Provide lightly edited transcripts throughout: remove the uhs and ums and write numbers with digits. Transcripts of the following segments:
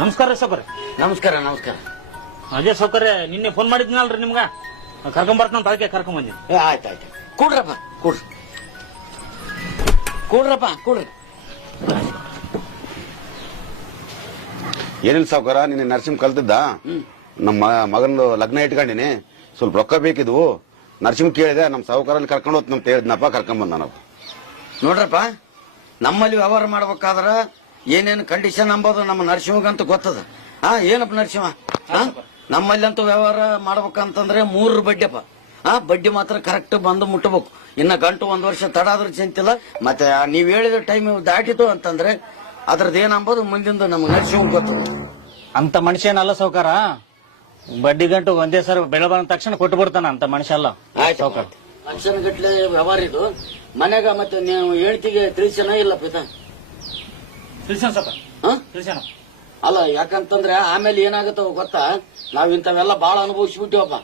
ನಮಸ್ಕಾರ ರೀ ಸೌಕರ್ಯ. ನಮಸ್ಕಾರ ನಮಸ್ಕಾರ. ಅದೇ ಸೌಕರ್ಯ ನಿನ್ನೆ ಫೋನ್ ಮಾಡಿದ್ನಲ್ರಿ ನಿಮ್ಗ ಕರ್ಕೊಂಬರ್ತಂತ ಅದಕ್ಕೆ ಕರ್ಕೊಂಡ್ ಬಂದಿನಿ. ಆಯ್ತಾಯ್ತು ಕೂಡ್ರಪ್ಪ ಕೂಡ್ರಪ್ಪ ಕೂಡ್ರಿ. ಏನಿಲ್ಲ ಸಾವುಕಾರ, ನಿನ್ನೆ ನರ್ಸಿಂಗ್ ಕಲ್ತಿದ್ದ ನಮ್ಮ ಮಗನ ಲಗ್ನ ಇಟ್ಕೊಂಡಿನಿ, ಸ್ವಲ್ಪ ರೊಕ್ಕ ಬೇಕಿದ್ವು. ನರ್ಸಿಂಗ್ ಕೇಳಿದೆ, ನಮ್ಮ ಸಾವುಕಾರಲ್ಲಿ ಕರ್ಕೊಂಡು ಹೋತ್ ಅಂತ ಹೇಳಿದ್ನಪ್ಪ, ಕರ್ಕೊಂಡ್ ಬಂದನಪ್ಪ. ನೋಡ್ರಪ್ಪ, ನಮ್ಮಲ್ಲಿ ವ್ಯವಹಾರ ಮಾಡ್ಬೇಕಾದ್ರ ಏನೇನು ಕಂಡೀಷನ್ ಅಂಬೋದು ನಮ್ಮ ನರಸಿಂಹಗಂತೂ ಗೊತ್ತದ. ಏನಪ್ಪ ನರಸಿಂಹ, ನಮ್ಮಲ್ಲಿ ಅಂತೂ ವ್ಯವಹಾರ ಮಾಡ್ಬೇಕಂತಂದ್ರೆ 3 ಬಡ್ಡಿಯಪ್ಪ. ಬಡ್ಡಿ ಮಾತ್ರ ಕರೆಕ್ಟ್ ಬಂದು ಮುಟ್ಟಬೇಕು. ಇನ್ನ ಗಂಟು 1 ವರ್ಷ ತಡ ಆದ್ರೂ ಚಿಂತಿಲ್ಲ. ಮತ್ತೆ ನೀವ್ ಹೇಳಿದ ಟೈಮ್ ದಾಟಿತು ಅಂತಂದ್ರೆ ಅದ್ರದ್ದು ಏನಂಬೋದು ಮುಂದಿಂದ ನಮ್ಗೆ ನರಸಿಂಹ ಗೊತ್ತದ. ಅಂತ ಮನುಷ್ಯ ಏನಲ್ಲ ಸೌಕಾರ, ಬಡ್ಡಿ ಗಂಟು ಒಂದೇ ಸರ್ ಬೆಳೆ ಬಂದ ತಕ್ಷಣ ಕೊಟ್ಟು ಬಿಡ್ತಾನ ಅಂತ ಮನುಷ್ಯ ಅಲ್ಲ. ಆಯ್ತು, ಲಕ್ಷಣ ಗಟ್ಲೆ ವ್ಯವಹಾರ ಇದು. ಮನೆಗ ಮತ್ತೆ ನೀವು ಹೇಳ್ತಿಗೆ ತಿಳಿಸನ ಇಲ್ಲ ಪಿತ? ಅಲ್ಲ, ಯಾಕಂತಂದ್ರೆ ಆಮೇಲೆ ಏನಾಗತ್ತವ ಗೊತ್ತಾ, ನಾವ್ ಇಂಥವೆಲ್ಲ ಬಾಳ ಅನುಭವಿಸ್ಬಿಟ್ಟಿವಪ್ಪ.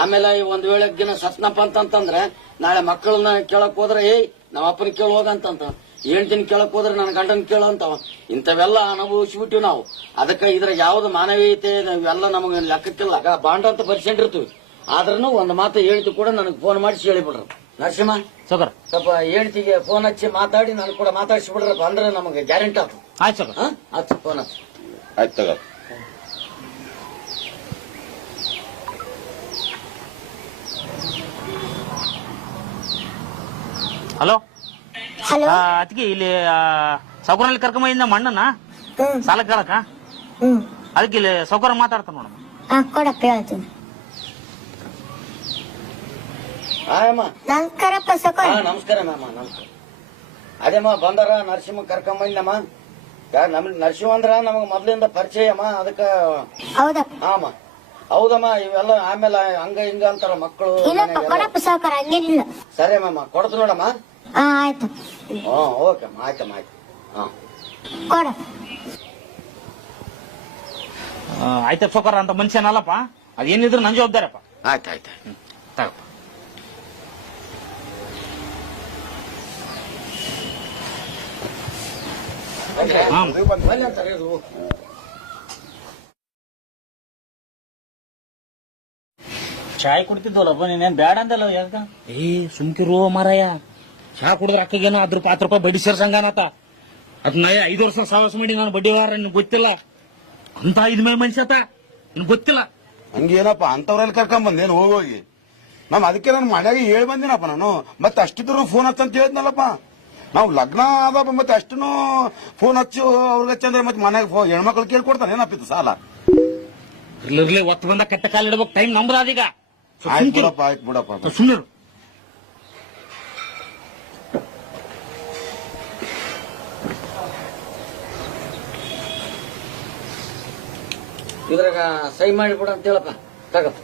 ಆಮೇಲೆ ಒಂದ್ ವೇಳೆ ಸತ್ನಪ್ಪ ಅಂತಂದ್ರೆ ನಾಳೆ ಮಕ್ಕಳನ್ನ ಕೇಳಕ್ ಹೋದ್ರೆ ನಾವ್ ಅಪ್ಪನ ಕೇಳೋದಂತ, ಹೇಳ್ತೀನಿ ಕೇಳಕ್ ಹೋದ್ರೆ ನನ್ನ ಗಂಡನ ಕೇಳೋ ಅಂತಾವ. ಇಂಥವೆಲ್ಲ ಅನುಭವಿಸ್ಬಿಟ್ಟಿವ್ ನಾವು. ಅದಕ್ಕೆ ಇದ್ರ ಯಾವ್ದು ಮಾನವೀಯತೆ ಇವೆಲ್ಲ ನಮಗೆ ಲೆಕ್ಕಕ್ಕಿಲ್ಲ. ಬಾಂಡ್ ಅಂತ ಬರ್ಸ್ಕೊಂಡಿರ್ತೀವಿ. ಆದ್ರೂ ಒಂದ್ ಮಾತು ಹೇಳ್ತಿ ಕೂಡ ನನಗೆ ಫೋನ್ ಮಾಡಿಸಿ ಹೇಳಿಬಿಡ್ರ. ನರಸಿಂಹ ಸೌಕರ್, ಸ್ವಲ್ಪ ಹೇಳ್ತಿಗೆ ಫೋನ್ ಹಚ್ಚಿ ಮಾತಾಡಿ ನಾನು ಕೂಡ ಮಾತಾಡಿಸ್ಬಿಡ್ರಪ್ಪ, ಅಂದ್ರೆ ನಮಗೆ ಗ್ಯಾರಂಟಿ ಆಯ್ತು. ಆಯ್ತು ಸೌಕರ್. ಆಯ್ತು, ಫೋನ್ ಹಚ್ಚಿ. ಆಯ್ತು ತಗೋ. ಹಲೋ ಹಲೋ, ಅದಕ್ಕೆ ಇಲ್ಲಿ ಸೌಕರ್ಯಲ್ಲಿ ಕರ್ಕೊಂಬಂದ ಮಣ್ಣನ ಸಾಲ ಕೇಳಕ, ಅದಕ್ಕೆ ಇಲ್ಲಿ ಸೌಕರ್ಯ ಮಾತಾಡ್ತಾನ ನೋಡಮ್ಮ. ಕೊಡಪ್ಪ ಹೇಳ್ತೀನಿ. ನಮಸ್ಕಾರಪ್ಪ ಸೌಕರ್. ನಮಸ್ಕಾರ ಮ್ಯಾಮ, ನಮಸ್ಕಾರ. ಅದೇಮ್ಮ ಬಂದಾರ ನರಸಿಂಹ ಕರ್ಕೊಂಬಂದಮ್ಮ. ನರಸಿಂಹ ಅಂದ್ರ ನಮಗ್ ಮೊದ್ಲಿಂದ ಪರಿಚಯ ಅಮ್ಮ, ಅದಕ್ಕ. ಹೌದಪ್ಪ. ಹಾಮ ಹೌದಮ್ಮ, ಇವೆಲ್ಲ ಆಮೇಲೆ ಹಂಗ ಹಿಂಗ ಅಂತಾರ ಮಕ್ಕಳು. ಇಲ್ಲಪ್ಪ ಕೊಡಪ್ಪ ಸೌಕರ್, ಹಂಗೇನಿಲ್ಲ. ಸರಿ ಮ್ಯಾಮ, ಕೊಡ್ತು ನೋಡಮ್ಮ. ಆಯ್ತು. ಓಕೆ ಆಯ್ತಮ್ಮ, ಆಯ್ತು. ಕೊಡಪ್ಪ. ಆಯ್ತಪ್ಪ ಸೌಕರ್, ಅಂತ ಮನುಷ್ಯನಲ್ಲಪ್ಪ, ಅದೇನಿದ್ರು ನನ್ ಜವಾಬ್ದಾರಪ್ಪ. ಆಯ್ತಾಯ್ತು. ತಗಪ್ಪ. ಚಾಯ್ ಕುಡ್ತಿದ್ವಲ್ಲಪ್ಪ, ನೀನೇನ್ ಬ್ಯಾಡ ಅಂದಲ್ಲ ಯಾಕ? ಸುಮ್ಕಿರುವ ಮಾರಾಯ, ಚಾ ಕುಡಿದ್ರ ಅಕ್ಕಗೇನೋ 10 ರೂಪಾಯಿ ಬಡ್ಡಿ ಸೇರ್ಸಂಗಾನತ. ಅದನ್ನ 5 ವರ್ಷ ಸಹವಾಸ ಮಾಡಿ ನಾನು ಬಡ್ಡಿ ವಾರ ನಿನ್ ಗೊತ್ತಿಲ್ಲ ಅಂತ. ಇದ್ಮೇಲೆ ಮನುಷ್ಯತ ನಿನ್ ಗೊತ್ತಿಲ್ಲ. ಹಂಗೇನಪ್ಪ, ಅಂತವ್ರಲ್ಲಿ ಕರ್ಕೊಂಡ್ ಬಂದೇನು ಹೋಗೋಗಿ. ಅದಕ್ಕೆ ನಾನು ಮನ್ಯಾಗ ಹೇಳಿ ಬಂದಿನಪ್ಪ ನಾನು. ಮತ್ತೆ ಅಷ್ಟಿದ್ರು ಫೋನ್ ಹಚ್ಚಂತ ಹೇಳಿದ್ನಲ್ಲಪ್ಪ. ನಾವು ಲಗ್ನ ಆದಪ್ಪ, ಮತ್ತೆ ಅಷ್ಟನ್ನು ಫೋನ್ ಹಚ್ಚಿ ಅವ್ರಿಗೆ ಹಚ್ಚಂದ್ರೆ ಮತ್ತೆ ಮನ್ಯಾಗ ಹೆಣ್ಮಕ್ಳು ಕೇಳ್ಕೊಡ್ತಾನೆ ಏನಪ್ಪಿತ್ತು ಸಾಲ. ಇರ್ಲಿರ್ಲಿ, ಒತ್ತು ಬಂದ ಕಟ್ಟ ಕಾಲ ಇಡ್ಬೇಕು. ಟೈಮ್ ನಮ್ದಾದೀಗ. ಆಯ್ತು ಬಿಡಪ್ಪ, ಆಯ್ತು ಬಿಡಪ್ಪ. ಸುಮ್ಮನೆ ಇದ್ರಾಗ ಸೈ ಮಾಡಿ ಬಿಡ ಅಂತ ಹೇಳಪ್ಪ. ತಗಪ್ಪ,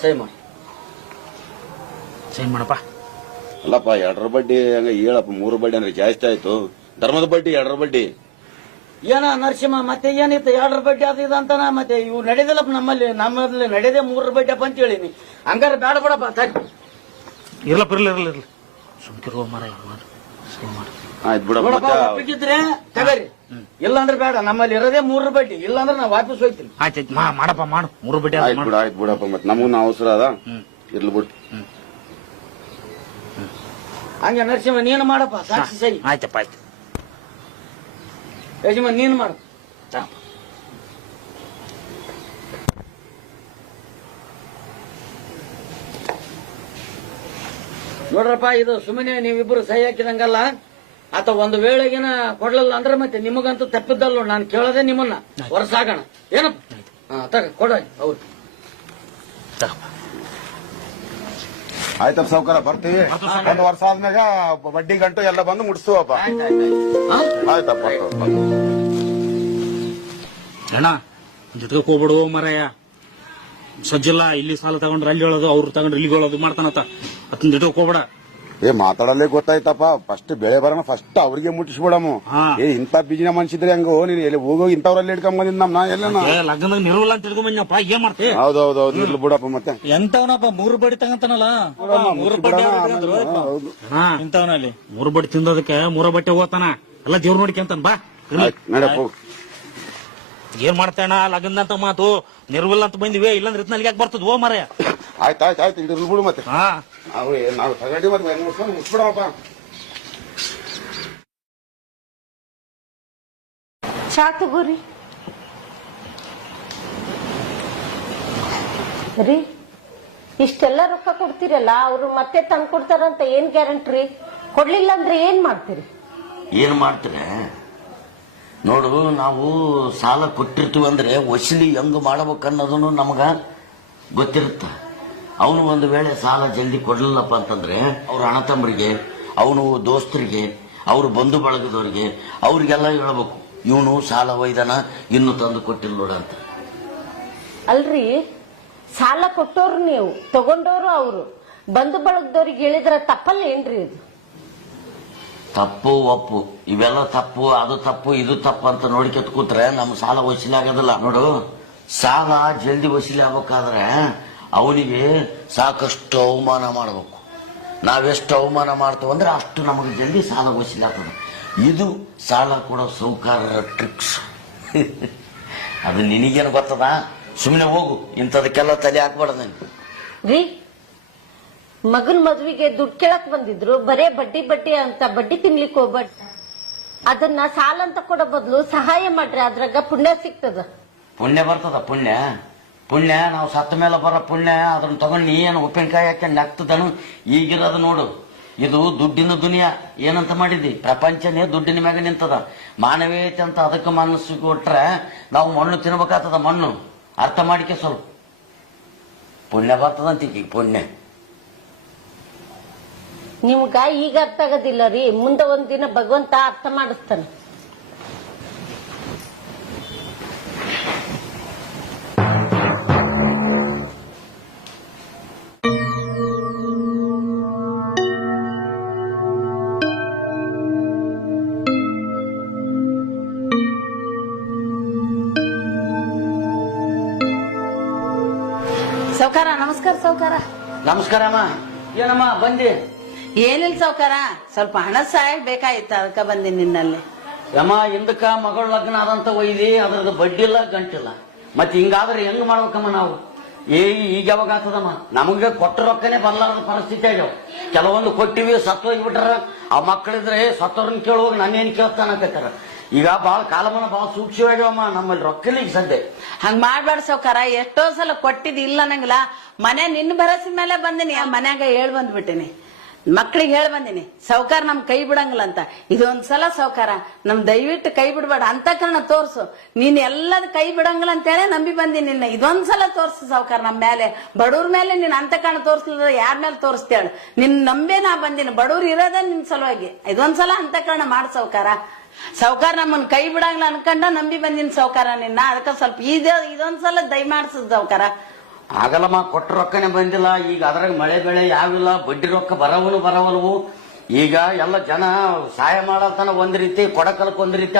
ಸೈ ಮಾಡಿ. ಸೈನ್ ಮಾಡಪ್ಪ. ಅಲ್ಲಪ್ಪ, 2 ಬಡ್ಡಿ ಹಂಗ ಹೇಳಪ್ಪ. 3 ಬಡ್ಡಿ ಅಂದ್ರೆ ಜಾಸ್ತಿ ಆಯ್ತು. ಧರ್ಮದ ಬಡ್ಡಿ 2 ಬಡ್ಡಿ ಏನ ನರಸಿಂಹ, ಮತ್ತೆ ಏನಿತ್ತು 2 ಬಡ್ಡಿ ಅದು ಇದು ಅಂತಾನ. ಮತ್ತೆ ಇವು ನಡೆದಿಲ್ಲಪ್ಪ ನಮ್ಮಲ್ಲಿ ನಡೆದೇ 3 ಬಡ್ಡಿ ಅಪ್ಪ ಅಂತ ಹೇಳಿನಿ. ಹಂಗಾರೆ ಬೇಡ ಬಿಡಪ್ಪ. ಇರ್ಲಪ್ಪ, ಇರ್ಲಿ ಸುಮ್ಕಿರುವ ಮಾರಾಯ. ಸೈನ್ ಮಾಡು. ಆಯ್ತು ಬಿಡಪ್ಪ. ನೋಡಪ್ಪ, ಒಪ್ಪಿಗಿದ್ರೆ ತಗರಿ, ಇಲ್ಲಾಂದ್ರೆ ಬೇಡ. ನಮ್ಮಲ್ಲಿ ಇರೋದೇ 3 ಬಡ್ಡಿ, ಇಲ್ಲಾಂದ್ರೆ ನಾ ವಾಪಸ್ ಹೋಗ್ತೀನಿ. ಆಯ್ತು, ಮಾಡಪ್ಪ, ಮಾಡು. 3 ಬಡ್ಡಿ ಆಯ್ತು ಬಿಡಪ್ಪ. ಮತ್ತೆ ನಮಗೂ ಅವಸರ ಅದ, ಇರ್ಲಿ ಬಿಟ್ಟು. ಹಂಗೆ ನರಸಿಂಹ ನೀನು ಮಾಡಪ್ಪ, ಸಾಕ್ಷಿ ಸೈ. ಆಯ್ತಪ್ಪ, ಆಯ್ತು. ಯಜಮ ನೀನು ಮಾಡು. ನೋಡ್ರಪ್ಪ, ಇದು ಸುಮ್ಮನೆ ನೀವಿಬ್ರು ಸಹಿ ಹಾಕಿದಂಗಲ್ಲ. ಆತ ಒಂದು ವೇಳೆಗಿನ ಕೊಡ್ಲಿಲ್ಲ ಅಂದ್ರೆ ಮತ್ತೆ ನಿಮಗಂತೂ ತಪ್ಪಿದ್ದಲ್ಲ. ನಾನು ಕೇಳೋದೇ ನಿಮ್ಮನ್ನ ವರ್ಷಾಗಣ ಏನಪ್ಪ. ತಗ ಕೊಡ ಅವ್ರು. ಆಯ್ತಪ್ಪ ಸಾವ್ಕಾರ, ಬರ್ತೀವಿ. 1 ವರ್ಷ ಆದ್ಮ್ಯಾಗ ಬಡ್ಡಿ ಗಂಟು ಎಲ್ಲ ಬಂದು ಮುಟ್ಸುವಪ್ಪ. ಆಯ್ತಪ್ಪ. ಅಣ್ಣ ಜೊತೆಗೆ ಹೋಗ್ಬಿಡು ಮಾರಾಯ. ಸಜ್ಜಿಲ್ಲ, ಇಲ್ಲಿ ಸಾಲ ತಗೊಂಡ್ರೆ ಅಲ್ಲಿ ಹೇಳೋದು, ಅವ್ರು ತಗೊಂಡ್ರೆ ಇಲ್ಲಿ ಹೇಳೋದು ಮಾಡ್ತಾನತ್ತ. ಅದನ್ನ ಜೊತೆಗೆ ಹೋಗ್ಬೇಡ. ಮಾತಾಡಲೇ ಗೊತ್ತಾಯ್ತಪ್ಪ. ಫಸ್ಟ್ ಬೆಳೆ ಬರೋಣ, ಫಸ್ಟ್ ಅವ್ರಿಗೆ ಮುಟ್ಟಿಸ್ಬಿಡಮು. ಇಂತ ಬಿಜಿನ ಮನ್ಸಿದ್ರೆ ಹಂಗ ನೀನ್ ಎಲ್ಲಿ ಹೋಗೋ ಇಂಥವ್ರಲ್ಲಿ ಇಟ್ಕೊಂಡ್ ಬಂದಿದ್ ನಮ್ ನಾ ಎಲ್ಲ ಲಗ್ನದಾಗ ನಿರ್ವಲ್ಲ ಅಂತ ತಿಳ್ಕೊಂಬಂದಪ್ಪ. ಏನ್ ಮಾಡ್ತೀವಿ? ಹೌದೌದೌದು, ಇರ್ಲಿ ಬಿಡಪ್ಪ. ಮತ್ತೆ ಎಂತವನಪ್ಪ 3 ಬಡ್ಡಿ ತಗಂತಾನಲ್ಲ. 3 ಬಡ್ಡಿ ಇಂತವನಲ್ಲಿ 3 ಬಡ್ಡಿ ತಿಂದೋದಕ್ಕೆ 3 ಬಟ್ಟೆ ಹೋಗ್ತಾನ. ಎಲ್ಲ ದೇವ್ರ ನೋಡ್ಕೊಂತಾನ. ಬಾ ನಡಪ್ಪ. ಏನ್ ಮಾಡ್ತೇಣ ಲಗ್ನದಂತ ಮಾತು ನಿರ್ವಲ್ಲ ಅಂತ ಬಂದಿವೆ ಇಲ್ಲಂದ್ರೆ ಇತ್ನಲ್ಲಿ ಯಾಕೆ ಬರ್ತದ ಓ ಮರ ಆಯ್ತು ಇದ್ರ ಬಿಡು ಮತ್ತೆ ಹಾ ನಾವು ತಗಡಿ ಮತ್ತೆ ಮುಗಿಸ್ಬಿಡಪ್ಪ. ಚಾ ತಗೋರಿ ರೀ. ಇಷ್ಟೆಲ್ಲ ರೊಕ್ಕ ಕೊಡ್ತೀರಲ್ಲ ಅವ್ರು ಮತ್ತೆ ತಂದ್ ಕೊಡ್ತಾರಂತ ಏನ್ ಗ್ಯಾರಂಟಿ? ಕೊಡ್ಲಿಲ್ಲ ಅಂದ್ರೆ ಏನ್ ಮಾಡ್ತೀರಿ? ಏನ್ ಮಾಡ್ತೀರ ನೋಡು, ನಾವು ಸಾಲ ಕೊಟ್ಟಿರ್ತೀವಿ ಅಂದ್ರೆ ವಸೂಲಿ ಹೆಂಗ್ ಮಾಡ್ಬೇಕನ್ನೋದನ್ನು ನಮಗ ಗೊತ್ತಿರುತ್ತ. ಅವನು ಒಂದು ವೇಳೆ ಸಾಲ ಜಲ್ದಿ ಕೊಡ್ಲಿಲ್ಲಪ್ಪ ಅಂತಂದ್ರೆ ಅವ್ರ ಅಣ್ಣ ತಮ್ಮರಿಗೆ, ಅವನು ದೋಸ್ತರಿಗೆ, ಅವ್ರ ಬಂಧು ಬಳಗದವ್ರಿಗೆ ಅವ್ರಿಗೆಲ್ಲ ಹೇಳ್ಬೇಕು, ಇವನು ಸಾಲ ಒಯ್ದನ ಇನ್ನು ತಂದು ಕೊಟ್ಟಿಲ್ಲ ನೋಡ ಅಂತ. ಅಲ್ರಿ, ಸಾಲ ಕೊಟ್ಟೋರು ನೀವು, ತಗೊಂಡೋರು ಅವರು, ಬಂಧು ಬಳಗದವ್ರಿಗೆ ಹೇಳಿದ್ರ ತಪ್ಪಲ್ಲ ಏನ್ರಿ ಇದು? ತಪ್ಪು ಒಪ್ಪು ಇವೆಲ್ಲ ತಪ್ಪು, ಅದು ತಪ್ಪು ಇದು ತಪ್ಪು ಅಂತ ನೋಡ್ಕೊತ ಕೂತ್ರೆ ನಮ್ಮ ಸಾಲ ವಸೂಲಿ ಆಗೋದಿಲ್ಲ. ನೋಡು, ಸಾಲ ಜಲ್ದಿ ವಸೂಲಿ ಆಗ್ಬೇಕಾದ್ರೆ ಅವನಿಗೆ ಸಾಕಷ್ಟು ಅವಮಾನ ಮಾಡಬೇಕು. ನಾವೆಷ್ಟು ಅವಮಾನ ಮಾಡ್ತೇವೆ ಅಂದ್ರೆ ಅಷ್ಟು ನಮಗೆ ಜಲ್ದಿ ಸಾಲ ವಸೂಲಿ ಆಗ್ತದೆ. ಇದು ಸಾಲ ಕೊಡೋ ಸೌಕಾರರ ಟ್ರಿಕ್ಸ್. ಅದು ನಿನಗೇನು ಗೊತ್ತದ? ಸುಮ್ಮನೆ ಹೋಗು, ಇಂಥದಕ್ಕೆಲ್ಲ ತಲೆ ಹಾಕ್ಬಾರ್ದು ನೀನು. ರೀ, ಮಗನ್ ಮದ್ವಿಗೆ ದುಡ್ಡು ಕೇಳಕ್ ಬಂದಿದ್ರು, ಬರೇ ಬಡ್ಡಿ ಬಡ್ಡಿ ಅಂತ ಬಡ್ಡಿ ತಿನ್ಲಿಕ್ಕೆ ಹೋಗ್ಬೇಡ. ಅದನ್ನ ಸಾಲ ಅಂತ ಕೊಡೋ ಬದಲು ಸಹಾಯ ಮಾಡ್ರಿ, ಅದ್ರಾಗ ಪುಣ್ಯ ಸಿಗ್ತದ. ಪುಣ್ಯ ಬರ್ತದ? ಪುಣ್ಯ ನಾವು ಸತ್ತ ಮೇಲೆ ಬರೋ ಪುಣ್ಯ. ಅದನ್ನ ತಗೊಂಡು ನೀ ಏನು ಉಪ್ಪಿನಕಾಯಿ ಹಾಕಿ ಆಗ್ತದನು? ಈಗಿರೋದು ನೋಡು, ಇದು ದುಡ್ಡಿನ ದುನಿಯಾ. ಏನಂತ ಮಾಡಿದ್ದಿ? ಪ್ರಪಂಚನೇ ದುಡ್ಡಿನ ಮ್ಯಾಗ ನಿಂತದ. ಮಾನವೀಯತೆ ಅಂತ ಅದಕ್ಕೆ ಮನಸ್ಸು ಕೊಟ್ರೆ ನಾವು ಮಣ್ಣು ತಿನ್ಬೇಕಾಗ್ತದ. ಮಣ್ಣು ಅರ್ಥ ಮಾಡಿಕೆ ಸ್ವಲ್ಪ. ಪುಣ್ಯ ಬರ್ತದಂತ ಈಗ ಪುಣ್ಯ. ನಿಮ್ಗ ಈಗ ಅರ್ಥ ಆಗೋದಿಲ್ಲ ರೀ, ಮುಂದೆ ಒಂದಿನ ಭಗವಂತ ಅರ್ಥ ಮಾಡಿಸ್ತಾನೆ. ಸೌಕಾರ ನಮಸ್ಕಾರ. ಸೌಕಾರ ನಮಸ್ಕಾರ ಅಮ್ಮ. ಏನಮ್ಮ ಬಂದಿ? ಏನಿಲ್ಲ ಸೌಕಾರ, ಸ್ವಲ್ಪ ಹಣ ಸಹಾಯ ಬೇಕಾಗಿತ್ತು, ಅದಕ್ಕೆ ಬಂದಿ ನಿನ್ನಲ್ಲಿ. ಯಮ್ಮ, ಹಿಂದಕ್ಕ ಮಗಳ ಲಗ್ನ ಆದಂತ ಒಯ್ದಿ, ಅದ್ರದ್ದು ಬಡ್ಡಿ ಇಲ್ಲ ಗಂಟಿಲ್ಲ. ಮತ್ತೆ ಹಿಂಗಾದ್ರೆ ಹೆಂಗ್ ಮಾಡ್ಬೇಕಮ್ಮ ನಾವು? ಈಗ ಯಾವಾಗ ಆಗ್ತದಮ್ಮ? ನಮಗೆ ಕೊಟ್ಟ ರೊಕ್ಕನೇ ಬರ್ಲಾರದ ಪರಿಸ್ಥಿತಿ ಆಗ್ಯಾವ. ಕೆಲವೊಂದು ಕೊಟ್ಟಿವಿ, ಸತ್ತೋಗ್ಬಿಟ್ರ. ಆ ಮಕ್ಕಳಿದ್ರೆ ಸತ್ತವ್ರನ್ನ ಕೇಳುವಾಗ ನನ್ನೇನ್ ಕೇಳ್ತಾನಕತ್ತಾರ. ಈಗ ಬಾಳ ಕಾಲಮಾನ ಬಾಳ ಸೂಕ್ಷ್ಮವಾಗ್ಯಾವಮ್ಮ ನಮ್ಮಲ್ಲಿ ರೊಕ್ಕಲಿ ಈಗ ಸದ್ಯ. ಹಂಗ ಮಾಡ್ಬೇಡ ಸೌಕಾರ, ಎಷ್ಟೋ ಸಲ ಕೊಟ್ಟಿದ್ ಇಲ್ಲ ನಂಗಿಲ್ಲ. ಮನೆ ನಿನ್ನ ಭರವಸೆ ಮೇಲೆ ಬಂದಿನಿ, ಆ ಮನ್ಯಾಗ ಹೇಳ್ ಬಂದ್ಬಿಟ್ಟಿನಿ, ಮಕ್ಳಿಗೆ ಹೇಳ್ ಬಂದಿನಿ, ಸೌಕಾರ ನಮ್ ಕೈ ಬಿಡಂಗಿಲ್ಲ ಅಂತ. ಇದೊಂದ್ಸಲ ಸೌಕಾರ ನಮ್ ದಯವಿಟ್ಟು ಕೈ ಬಿಡ್ಬೇಡ ಅಂತ ಕಾರಣ ತೋರ್ಸು. ನೀನ್ ಎಲ್ಲದ ಕೈ ಬಿಡಂಗಿಲ್ಲ ಅಂತೇಳಿ ನಂಬಿ ಬಂದಿನಿ ನಿನ್ನ. ಇದೊಂದ್ಸಲ ತೋರ್ಸು ಸೌಕಾರ ನಮ್ಮ ಮೇಲೆ, ಬಡವ್ರ ಮೇಲೆ ನೀನ್ ಅಂತ ಕಾರಣ ತೋರ್ಸ್ಲಿಲ್ಲ, ಯಾರ ಮೇಲೆ ತೋರಿಸ್ತೇಳ? ನಿನ್ ನಂಬೆ ನಾ ಬಂದಿನಿ, ಬಡವ್ರು ಇರೋದ ನಿನ್ ಸಲುವಾಗಿ. ಇದೊಂದ್ಸಲ ಅಂತ ಕಾರಣ ಮಾಡ್ ಸೌಕಾರ. ಸೌಕಾರ ನಮ್ಮನ್ ಕೈ ಬಿಡಂಗಿಲ್ಲ ಅನ್ಕೊಂಡ ನಂಬಿ ಬಂದಿನ ಸೌಕಾರ ನಿನ್ನ. ಅದಕ್ಕ ಸ್ವಲ್ಪ ಇದೊಂದ್ಸಲ ದಯ ಮಾಡ್ಸದ್ ಸೌಕಾರ. ಆಗಲ್ಲಮ್ಮ, ಕೊಟ್ಟ ರೊಕ್ಕನೇ ಬಂದಿಲ್ಲ. ಈಗ ಅದ್ರಾಗ ಮಳೆ ಬೆಳೆ ಯಾವಿಲ್ಲ, ಬಡ್ಡಿ ರೊಕ್ಕ ಬರವಲ್ವು. ಈಗ ಎಲ್ಲ ಜನ ಸಹಾಯ ಮಾಡತನ ಒಂದ್ ರೀತಿ, ಕೊಡಕಲಕ್ ಒಂದ್ ರೀತಿ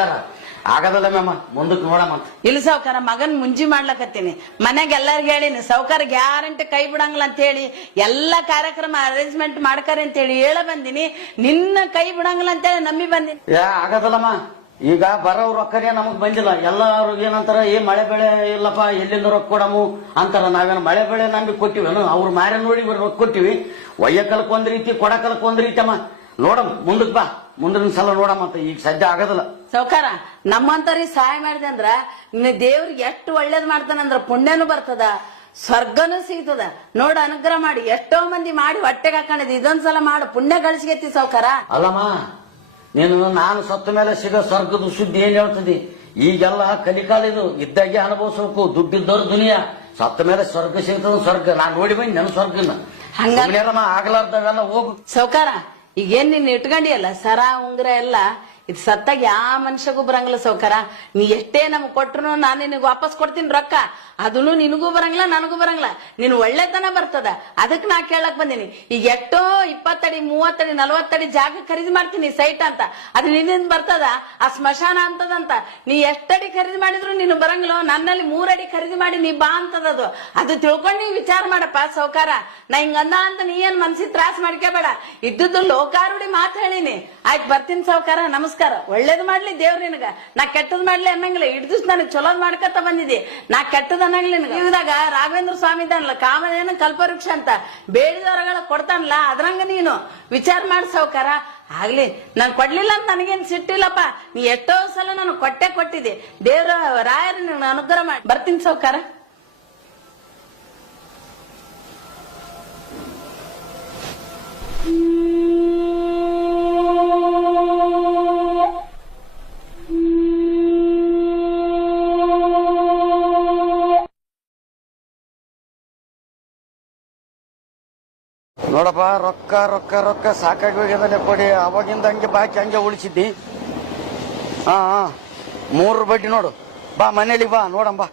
ಆಗದಲ್ಲ ಮ್ಯಾಮ. ಮುಂದಕ್ಕೆ ನೋಡಮ್ಮ. ಇಲ್ಲ ಸೌಕಾರ, ಮಗನ್ ಮುಂಜಿ ಮಾಡ್ಲಕತ್ತೀನಿ, ಮನ್ಯಾಗ ಎಲ್ಲಾರ್ಗ ಹೇಳಿನಿ, ಸೌಕಾರ ಗ್ಯಾರಂಟಿ ಕೈ ಬಿಡಂಗಿಲ್ಲ ಅಂತ ಹೇಳಿ ಎಲ್ಲಾ ಕಾರ್ಯಕ್ರಮ ಅರೇಂಜ್ಮೆಂಟ್ ಮಾಡ್ಕರಿ ಅಂತ ಹೇಳಿ ಹೇಳ ಬಂದಿನಿ. ನಿನ್ನ ಕೈ ಬಿಡಂಗಿಲ್ಲ ಅಂತೇಳಿ ನಂಬಿ ಬಂದಿನಿ. ಆಗದಲ್ಲಮ್ಮ, ಈಗ ಬರೋ ರೊಕ್ಕನೇ ನಮಗ್ ಬಂದಿಲ್ಲ. ಎಲ್ಲಾರು ಏನಂತಾರ, ಮಳೆ ಬೆಳೆ ಇಲ್ಲಪ್ಪ, ಎಲ್ಲಿಂದ ರೊಕ್ಕ ಕೊಡಮು ಅಂತಾರ. ನಾವೇನು ಮಳೆ ಬೆಳೆ ನಂಬಿ ಕೊಟ್ಟಿವೇನು? ಅವ್ರ ಮಾರ್ಯ ನೋಡಿ ರೊಕ್ಕ ಕೊಟ್ಟಿವಿ. ಒಯ್ಯಕಲಕ್ ಒಂದ್ ರೀತಿ, ಕೊಡಕಲಕ್ ಒಂದ್ ರೀತಿ ಅಮ್ಮ. ನೋಡಮ್, ಮುಂದಕ್ ಬಾ, ಮುಂದಿನ ಸಲ ನೋಡಮ್ಮಂತ. ಈಗ ಸದ್ಯ ಆಗದಿಲ್ಲ ಸೌಕಾರ. ನಮ್ಮಂತವ್ರಿಗೆ ಸಹಾಯ ಮಾಡಿದೆ ಅಂದ್ರ ದೇವ್ರಿಗೆ ಎಷ್ಟು ಒಳ್ಳೇದ್ ಮಾಡ್ತಾನಂದ್ರ ಪುಣ್ಯನೂ ಬರ್ತದ, ಸ್ವರ್ಗನೂ ಸಿಗ್ತದ. ನೋಡ, ಅನುಗ್ರಹ ಮಾಡಿ. ಎಷ್ಟೋ ಮಂದಿ ಮಾಡಿ ಹೊಟ್ಟೆಗೆ ಹಾಕೊಂಡಿದ್, ಇದೊಂದ್ಸಲ ಮಾಡು, ಪುಣ್ಯ ಗಳಿಸ್ಗೆತ್ತಿ ಸೌಕಾರ. ಅಲ್ಲಮ್ಮ, ನೀನು ನಾನು ಸತ್ತ ಮೇಲೆ ಸಿಗೋ ಸ್ವರ್ಗದ ಸುದ್ದಿ ಏನ್ ಹೇಳ್ತದಿ? ಈಗೆಲ್ಲ ಕಲಿಕಾಲ, ಇದು ಇದ್ದಾಗೆ ಅನುಭವಿಸ್ಬೇಕು. ದುಡ್ಡಿದ್ದವ್ರ ದುನಿಯಾ. ಸತ್ತ ಮೇಲೆ ಸ್ವರ್ಗ ಸಿಗ್ತದ. ಸ್ವರ್ಗ ನಾನ್ ನೋಡಿ ಬಂದ್ ನನ್ನ ಸ್ವರ್ಗನ. ಹಂಗಲ್ಲಮ್ಮ, ಆಗ್ಲಾರ್ದವೆಲ್ಲ ಹೋಗು ಸೌಕಾರ. ಈಗೇನ್ ನೀನ್ ಇಟ್ಕೊಂಡಿಯಲ್ಲ ಸರ ಉಂಗ್ರ ಎಲ್ಲ, ಇದು ಸತ್ತಾಗ ಯಾವ ಮನುಷ್ಯಗೂ ಬರಂಗಿಲ್ಲ ಸೌಕಾರ. ನೀ ಎಷ್ಟೇ ನಮ್ಗ್ ಕೊಟ್ರು ನಾನು ನಿನಗ್ ವಾಪಸ್ ಕೊಡ್ತೀನಿ ರೊಕ್ಕ. ಅದನ್ನು ನಿನಗೂ ಬರಂಗಿಲ್ಲ, ನನಗೂ ಬರಂಗಿಲ್ಲ. ನೀನ್ ಒಳ್ಳೆತನ ಬರ್ತದ, ಅದಕ್ ನಾ ಕೇಳಕ್ ಬಂದೀನಿ. ಈಗ ಎಷ್ಟೋ 20 ಅಡಿ 30 ಅಡಿ 40 ಅಡಿ ಜಾಗ ಖರೀದಿ ಮಾಡ್ತೀನಿ, ಸೈಟ್ ಅಂತ. ಅದು ನಿನ್ನಿಂದ ಬರ್ತದ, ಆ ಸ್ಮಶಾನ ಅಂತದಂತ. ನೀ ಎಷ್ಟಡಿ ಖರೀದಿ ಮಾಡಿದ್ರು ನೀನು ಬರಂಗಿಲ್ಲ. ನನ್ನಲ್ಲಿ 3 ಅಡಿ ಖರೀದಿ ಮಾಡಿ ನೀ ಬಾ ಅಂತದದು. ಅದು ತಿಳ್ಕೊಂಡು ನೀ ವಿಚಾರ ಮಾಡಪ್ಪ ಸೌಕಾರ. ನಾ ಹಿಂಗಂದ ಅಂತ ನೀ ಏನ್ ಮನ್ಸಿಗೆ ತ್ರಾಸ ಮಾಡ್ಕೋಬೇಡ. ಇದ್ದದ್ದು ಲೋಕಾರೂಢಿ ಮಾತು ಹೇಳಿನಿ. ಆಯ್ತು, ಬರ್ತೀನಿ ಸೌಕಾರ. ನಮಸ್ಕಾರ. ನಮಸ್ಕಾರ. ಒಳ್ಳೇದ್ ಮಾಡ್ಲಿ ದೇವ್ರ ನಿನಗ, ನಾ ಕೆಟ್ಟದ್ ಮಾಡ್ಲಿ ಅನ್ನಂಗಿಲ್ಲ. ಇಡ್ ದಿವ್ಸ ನನಗ್ ಚಲೋದ್ ಮಾಡ್ಕತ್ತ ಬಂದಿದಿ, ನಾ ಕೆಟ್ಟದ್ ಅನ್ನಂಗಿಲ್ಲ ನಿನಗ. ಇವಾಗ ರಾಘವೇಂದ್ರ ಸ್ವಾಮಿ ಇದ್ದಾನಲ್ಲ, ಕಾಮಧೇನು ಕಲ್ಪವೃಕ್ಷ ಅಂತ ಬೇಡಿದವರಗಳ ಕೊಡ್ತಾನಲ್ಲ, ಅದ್ರಂಗ ನೀನು ವಿಚಾರ ಮಾಡಿ ಸಾವ್ಕಾರ. ಆಗ್ಲಿ, ನಾನ್ ಕೊಡ್ಲಿಲ್ಲ ಅಂತ ನನಗೇನ್ ಸಿಟ್ಟಿಲ್ಲಪ್ಪ. ನೀ ಎಷ್ಟೋ ಸಲ ನಾನು ಕೊಟ್ಟಿದ್ದೆ. ದೇವ್ರ ರಾಯರ ನಿನ್ನ ಅನುಗ್ರಹ ಮಾಡಿ ಬರ್ತೀನಿ ಸಾವ್ಕಾರ. ನೋಡಪ್ಪ, ರೊಕ್ಕ ರೊಕ್ಕ ರೊಕ್ಕ ಸಾಕಾಗಿ ಹೋಗ್ಯದಲ್ಲ ಕೊಡಿ. ಅವಾಗಿಂದ ಹಂಗೆ ಬಾಕಿ ಹಂಗೆ ಉಳಿಸಿದ್ದಿ. ಹಾ 3 ಬಡ್ಡಿ ನೋಡು. ಬಾ ಮನೇಲಿ ಬಾ ನೋಡಮ್ಮ, ಬಾ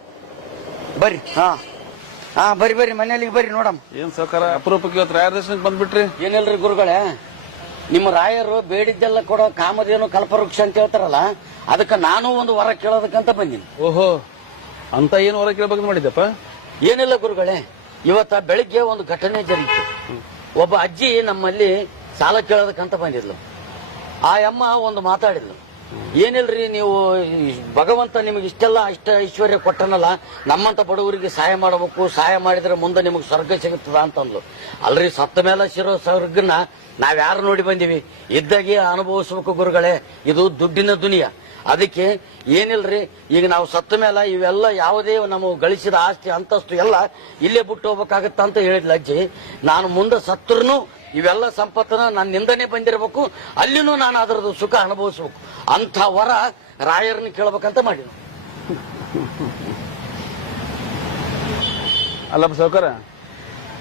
ಬರ್ರಿ. ಹಾ ಬರ್ರಿ ಮನೇಲಿಗೆ ಬರ್ರಿ ನೋಡಮ್ಮ. ಏನ್ ಸಾವ್ಕಾರ ಅಪರೂಪಕ್ಕೆ ಇವತ್ತು ರಾಯರ ದರ್ಶನಕ್ಕೆ ಬಂದ್ಬಿಟ್ರಿ? ಏನಿಲ್ರಿ ಗುರುಗಳೇ, ನಿಮ್ಮ ರಾಯರು ಬೇಡಿದ್ದೆಲ್ಲ ಕೊಡೋ ಕಾಮಧೇನು ಕಲ್ಪವೃಕ್ಷ ಅಂತ ಹೇಳ್ತಾರಲ್ಲ, ಅದಕ್ಕೆ ನಾನು ಒಂದು ವರ ಕೇಳೋದಕ್ಕಂತ ಬಂದೀನಿ. ಓಹೋ, ಅಂತ ಏನು ಹೊರ ಕೇಳ್ಬೇಕು ಮಾಡಿದ್ದಪ್ಪ? ಏನಿಲ್ಲ ಗುರುಗಳೇ, ಇವತ್ತ ಬೆಳಿಗ್ಗೆ ಒಂದು ಘಟನೆ ಜರುಗಿತು. ಒಬ್ಬ ಅಜ್ಜಿ ನಮ್ಮಲ್ಲಿ ಸಾಲ ಕೇಳೋದಕ್ಕಂತ ಬಂದಿದ್ಲು. ಆ ಅಮ್ಮ ಒಂದು ಮಾತಾಡಿದ್ಲು, ಏನಿಲ್ರಿ, ನೀವು ಭಗವಂತ ನಿಮಗೆ ಇಷ್ಟ ಐಶ್ವರ್ಯ ಕೊಟ್ಟನಲ್ಲ, ನಮ್ಮಂತ ಬಡವರಿಗೆ ಸಹಾಯ ಮಾಡಬೇಕು, ಸಹಾಯ ಮಾಡಿದ್ರೆ ಮುಂದೆ ನಿಮಗೆ ಸ್ವರ್ಗ ಸಿಗುತ್ತದ ಅಂತಂದ್ಲು. ಅಲ್ರಿ, ಸತ್ತ ಮೇಲೆ ಸಿರೋ ಸ್ವರ್ಗನ ನಾವ್ಯಾರು ನೋಡಿ ಬಂದಿವಿ, ಇದ್ದಾಗೆ ಅನುಭವಿಸ್ಬೇಕು ಗುರುಗಳೇ. ಇದು ದುಡ್ಡಿನ ದುನಿಯಾ. ಅದಕ್ಕೆ ಏನಿಲ್ರಿ, ಈಗ ನಾವು ಸತ್ತ ಮೇಲೆ ಇವೆಲ್ಲ ಯಾವುದೇ ನಾವು ಗಳಿಸಿದ ಆಸ್ತಿ ಅಂತಸ್ತು ಎಲ್ಲ ಇಲ್ಲೇ ಬಿಟ್ಟು ಹೋಗ್ಬೇಕಾಗತ್ತ ಅಂತ ಹೇಳಿದ್ಲ ಅಜ್ಜಿ. ನಾನು ಮುಂದೆ ಸತ್ತರೂ ಇವೆಲ್ಲ ಸಂಪತ್ತನ ನನ್ನಿಂದನೇ ಬಂದಿರಬೇಕು, ಅಲ್ಲಿನೂ ನಾನು ಅದರದ್ದು ಸುಖ ಅನುಭವಿಸ್ಬೇಕು ಅಂತ ವರ ರಾಯರನ್ನ ಕೇಳ್ಬೇಕಂತ ಮಾಡಿ. ಅಲ್ಲಪ್ಪ ಸಾವ್ಕಾರ,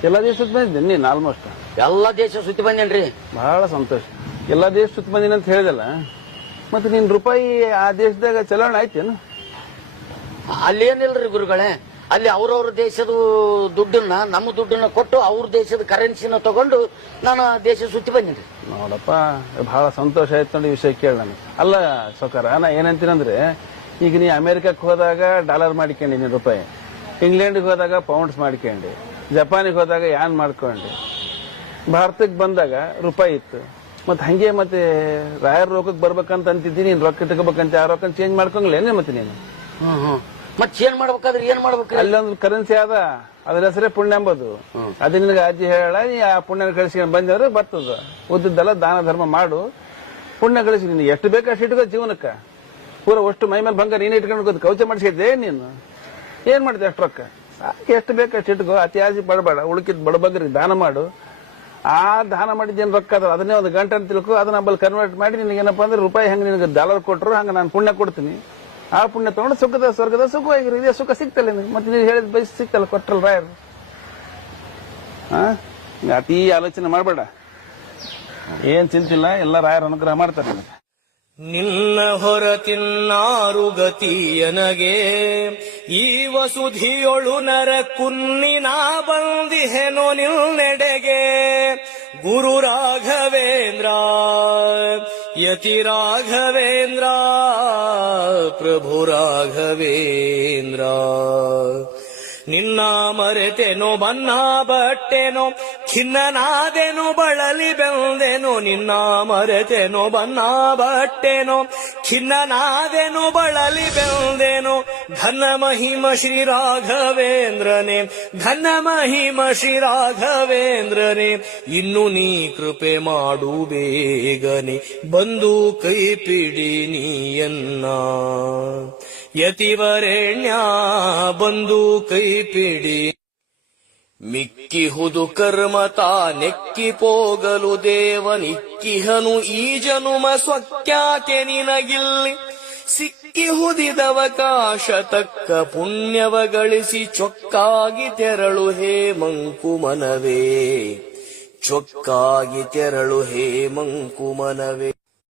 ಎಲ್ಲ ದೇಶ ಸುತ್ತ ಬಂದಿದ್ದೀನಿ ನೀನು ಆಲ್ಮೋಸ್ಟ್. ಎಲ್ಲ ದೇಶ ಸುತ್ತಿ ಬಂದೇನ್ರಿ. ಬಹಳ ಸಂತೋಷ. ಎಲ್ಲ ದೇಶ ಸುತ್ತ ಬಂದಿನಿ ಅಂತ ಹೇಳಿದಲ್ಲ, ಮತ್ತೆ ನಿನ್ ರೂಪಾಯಿ ಆ ದೇಶದಾಗ ಚಲಾವಣೆ ಆಯ್ತೇನು? ಅಲ್ಲೇನಿಲ್ರಿ ಗುರುಗಳೇ, ಅಲ್ಲಿ ಅವ್ರವ್ರ ದೇಶದ ದುಡ್ಡನ್ನ ನಮ್ಮ ದುಡ್ಡನ್ನ ಕೊಟ್ಟು ಅವ್ರ ದೇಶದ ಕರೆನ್ಸಿನ ತಗೊಂಡು ನಾನು ದೇಶ ಸುತ್ತಿ ಬಂದಿನಿ. ನೋಡಪ್ಪ, ಬಹಳ ಸಂತೋಷ ಆಯ್ತು ನೋಡಿ ವಿಷಯ ಕೇಳಿ ನನಗೆ. ಅಲ್ಲ ಸಾವ್ಕಾರ, ನಾ ಏನಂತೀನಂದ್ರೆ, ಈಗ ನೀ ಅಮೆರಿಕಕ್ಕೆ ಹೋದಾಗ ಡಾಲರ್ ಮಾಡ್ಕೊಂಡಿ ನೀನು ರೂಪಾಯಿ, ಇಂಗ್ಲೆಂಡ್ಗೆ ಹೋದಾಗ ಪೌಂಡ್ಸ್ ಮಾಡ್ಕೊಂಡಿ, ಜಪಾನಿಗೆ ಹೋದಾಗ ಯಾನ್ ಮಾಡ್ಕೊಂಡಿ, ಭಾರತಕ್ಕೆ ಬಂದಾಗ ರೂಪಾಯಿ ಇತ್ತು. ಮತ್ತೆ ಹಂಗೆ ಮತ್ತೆ ರಾಯರ ರೊಕ್ಕಕ್ಕೆ ಬರ್ಬೇಕಂತ ಅಂತಿದ್ದೀನಿ, ನೀನ್ ರೊಕ್ಕ ತಗೋಬೇಕಂತ ಆ ರೊಕ್ಕ ಚೇಂಜ್ ಮಾಡ್ಕೊಂಗ್ಲೇನೆ ಮತ್ತೆ ನೀನು? ಮತ್ತೆ ಚೇಂಜ್ ಮಾಡ್ಬೇಕಾದ್ರೆ ಏನ್ ಮಾಡ್ಬೇಕು? ಅಲ್ಲೊಂದು ಕರೆನ್ಸಿ ಅದ, ಅದ್ರ ಹೆಸರೇ ಪುಣ್ಯ ಎಂಬುದು. ಅದ ನಿನಗೆ ಅಜ್ಜಿ ಹೇಳ, ನೀ ಆ ಪುಣ್ಯ ಕಳಿಸ್ಕೊಂಡು ಬಂದ್ರೆ ಬರ್ತದ. ಉದ್ದದ್ದೆಲ್ಲ ದಾನ ಧರ್ಮ ಮಾಡು, ಪುಣ್ಯ ಗಳಿಸಿ. ನೀನು ಎಷ್ಟು ಬೇಕು ಅಷ್ಟು ಇಟ್ಕೋ ಜೀವನಕ್ಕ. ಪೂರ ಅಷ್ಟು ಮೈ ಮೇಲೆ ಭಂಗ ನೀನು ಇಟ್ಕೊಂಡು ಕೌಚ ಮಾಡಿಸಿದ್ದೆ ನೀನು. ಏನ್ ಮಾಡಿದೆ ಅಷ್ಟು ರೊಕ್ಕ? ಎಷ್ಟು ಬೇಕು ಅಷ್ಟು ಇಟ್ಕೋ, ಅತಿ ಆಸೆ ಪಡಬೇಡ. ಉಳುಕಿದ್ ಬಡಬಗ್ರಿಗೆ ದಾನ ಮಾಡು. ಆ ದಾನ ಮಾಡಿದ್ದೇನು ರೊಕ್ಕ ಅದ, ಅದನ್ನೇ ಒಂದು ಗಂಟೆ ಅಂತ ತಿಳ್ಕೊ, ಅದನ್ನ ನಂಬಲ್ಲಿ ಕನ್ವರ್ಟ್ ಮಾಡಿ ನಿನಗೇನಪ್ಪ ಅಂದ್ರೆ ರೂಪಾಯಿ ಹೆಂಗೆ ನಿನಗೆ ಡಾಲರ್ ಕೊಟ್ಟರು ಹಂಗೆ ನಾನು ಪುಣ್ಯ ಕೊಡ್ತೀನಿ. ಆ ಪುಣ್ಯ ತಗೊಂಡು ಸುಖದ ಸ್ವರ್ಗದ ಸುಖವಾಗಿರು. ಇದೇ ಸುಖ ಸಿಗ್ತಲ್ಲ ನಿನಗೆ. ಮತ್ತೆ ನೀವು ಹೇಳಿದ ಬಯಸಿ ಸಿಗ್ತಲ್ಲ, ಕೊಟ್ಟಲ್ ರಾಯರು. ಅತಿ ಆಲೋಚನೆ ಮಾಡಬೇಡ, ಏನ್ ಚಿಂತಿಲ್ಲ, ಎಲ್ಲ ರಾಯರ ಅನುಗ್ರಹ ಮಾಡ್ತಾರೆ. ನಿನ್ನ ಹೊರತಿನ್ನಾರು ಗತಿಯನಗೆ ಈ ವಸುಧಿಯೊಳು ನರ ಕುನ್ನಿನ ಬಂದಿಹೆನೋ ನಿಲ್ನೆಡೆಗೆ. ಗುರು ರಾಘವೇಂದ್ರ ಯತಿ ರಾಘವೇಂದ್ರ ಪ್ರಭು ರಾಘವೇಂದ್ರ. ನಿನ್ನ ಮರೆತೆನೋ ಬನ್ನ ಬಟ್ಟೆನೋ ಖಿನ್ನನಾದೆನು ಬಳಲಿ ಬೆಂದೆನು. ನಿನ್ನ ಮರೆತೆನೋ ಬನ್ನ ಬಟ್ಟೆನೋ ಖಿನ್ನನಾದೆನು ಬಳಲಿ ಬೆಂದೆನು. ಘನ ಮಹಿಮ ಶ್ರೀ ರಾಘವೇಂದ್ರನೇ, ಘನ ಮಹಿಮ ಶ್ರೀ ರಾಘವೇಂದ್ರನೇ. ಇನ್ನು ನೀ ಕೃಪೆ ಮಾಡು ಬೇಗನೆ, ಬಂದು ಕೈ ಪಿಡಿ ನೀಯನ್ನ. ಯತಿವರೆಣ್ಯ ಬಂದು ಕೈ ಪಿಡಿ. ಮಿಕ್ಕಿಹುದು ಕರ್ಮತ ನೆಕ್ಕಿ ಪೋಗಲು ದೇವನಿಕ್ಕಿಹನು ಈ ಜನುಮ ಸ್ವಕ್ಯಾಕೆ ನಿನಗಿಲ್ಲಿ. ಸಿಕ್ಕಿಹುದಿದವಕಾಶ ತಕ್ಕ ಪುಣ್ಯವ ಗಳಿಸಿ ಚೊಕ್ಕಾಗಿ ತೆರಳು ಹೇ ಮಂಕುಮನವೇ, ಚೊಕ್ಕಾಗಿ ತೆರಳು ಹೇ ಮಂಕುಮನವೇ.